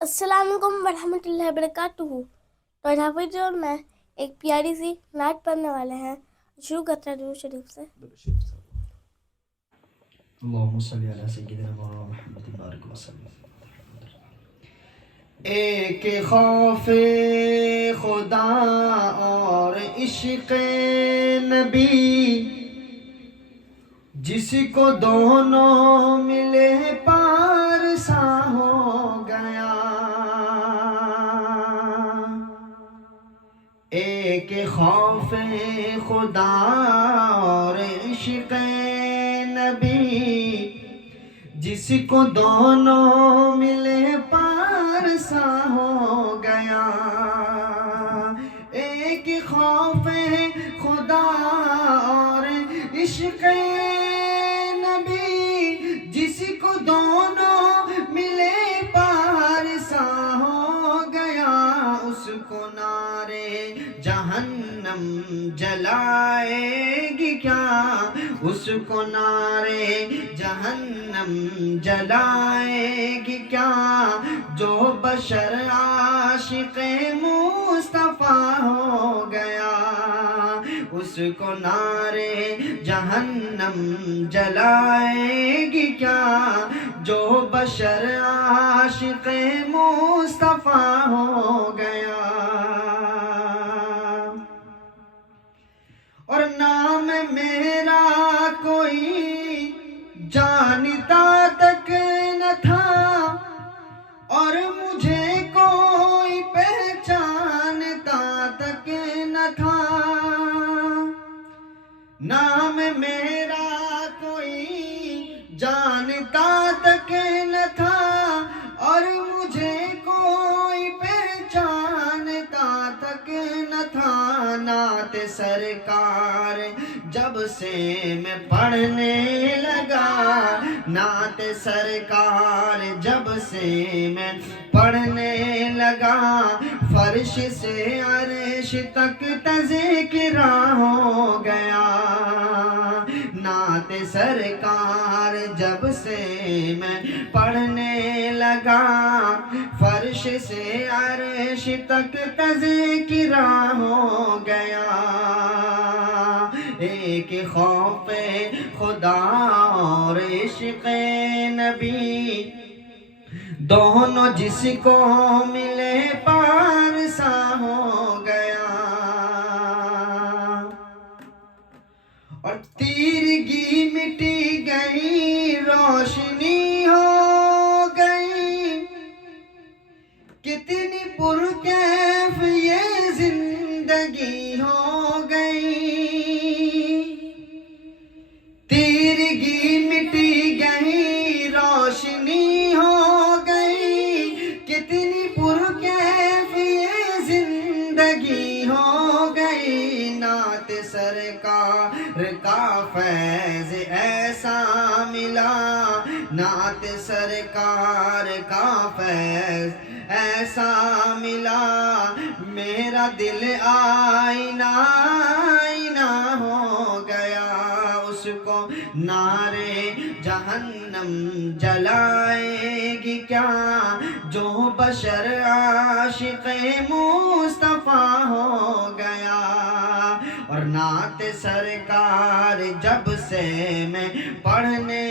السلام علیکم ورحمۃ اللہ وبرکاتہ. تو حافظ اور میں ایک پیاری سی نعت پڑھنے والے ہیں. شروع کرتے ہیں درود شریف سے. اللہم صلی علی سیدنا مولانا محمد بارک وسلم. ایک خوف خدا اور عشق نبی، جس کو دونوں ملے پارسا ہو گیا. ایک خوف خدا اور عشق نبی، جس کو دونوں ملے پارسا ہو گیا. ایک خوف خدا اور عشق نبی، جس کو دونوں ملے پارسا ہو گیا. اس کو نارے جہنم جلائے گی کیا؟ اس کو نارے جہنم جلائے گی کیا؟ جو بشر عاشق مصطفیٰ ہو گیا. اس کو نارے جہنم جلائے گی کیا؟ جو بشر عاشق مصطفیٰ ہو گیا. اور نام میرا کوئی جانتا تک نہ تھا، اور مجھے کوئی پہچانتا تک نہ تھا. نام میرا کوئی جانتا تک نہ تھا، اور مجھے کوئی پہچانتا تک نہ تھا. نعت سرکار جب سے میں پڑھنے لگا، نعت سرکار جب سے میں پڑھنے لگا، فرش سے عرش تک تذکرہ ہو گیا. نعت سرکار جب سے میں پڑھنے لگا، فرش سے عرش تک تذکرہ ہو گیا. ایک خوف خدا اور عشق نبی، دونوں جس کو ملے پارسا ہو گیا. اور تیرگی مٹی گئی روشنی ہو گئی، کتنی پرکیف یہ زندگی ہو گئی. تیرگی مٹی گئی روشنی ہو گئی، کتنی پرکیف یہ زندگی ہو گئی. نعت سرکار کا فیض ایسا ملا، نعت سرکار کا فیض ایسا ملا. میرا دل آئینہ آئینہ ہو گیا. اس کو نارے جہنم جلائے گی کیا؟ جو بشر عاشق مصطفیٰ ہو گیا. اور نعت سرکار جب سے میں پڑھنے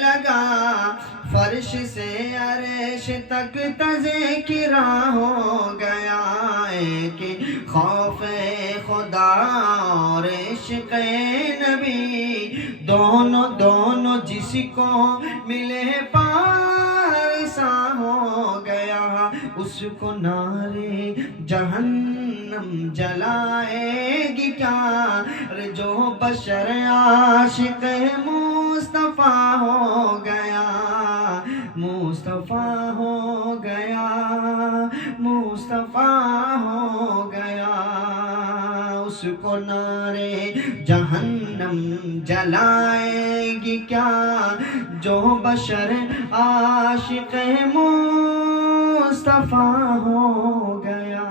لگا، فرش سے عرش تک تذکرہ ہو گیا. ایک خوف خدا اور عشق نبی، دونوں جس کو ملے پارسا ہو گیا. اس کو نارے جہنم جلائے گی کیا؟ جو بشر عاشق مصطفیٰ ہو گیا. مصطفیٰ ہو گیا، مصطفیٰ ہو گیا. اس کو نارے جہنم جلائے گی کیا؟ جو بشر عاشق مصطفیٰ ہو گیا.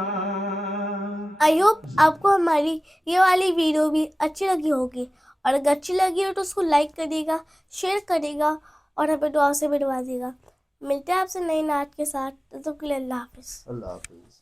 آئی ہوپ آپ کو ہماری یہ والی ویڈیو بھی اچھی لگی ہوگی، اور اگر اچھی لگی ہو تو اس کو لائک کریے گا، شیئر کریے گا، اور ہمیں دعا سے بنوا دیے گا. ملتے ہیں آپ سے نئی نعت کے ساتھ، تب تک کے لیے اللہ حافظ. اللہ حافظ.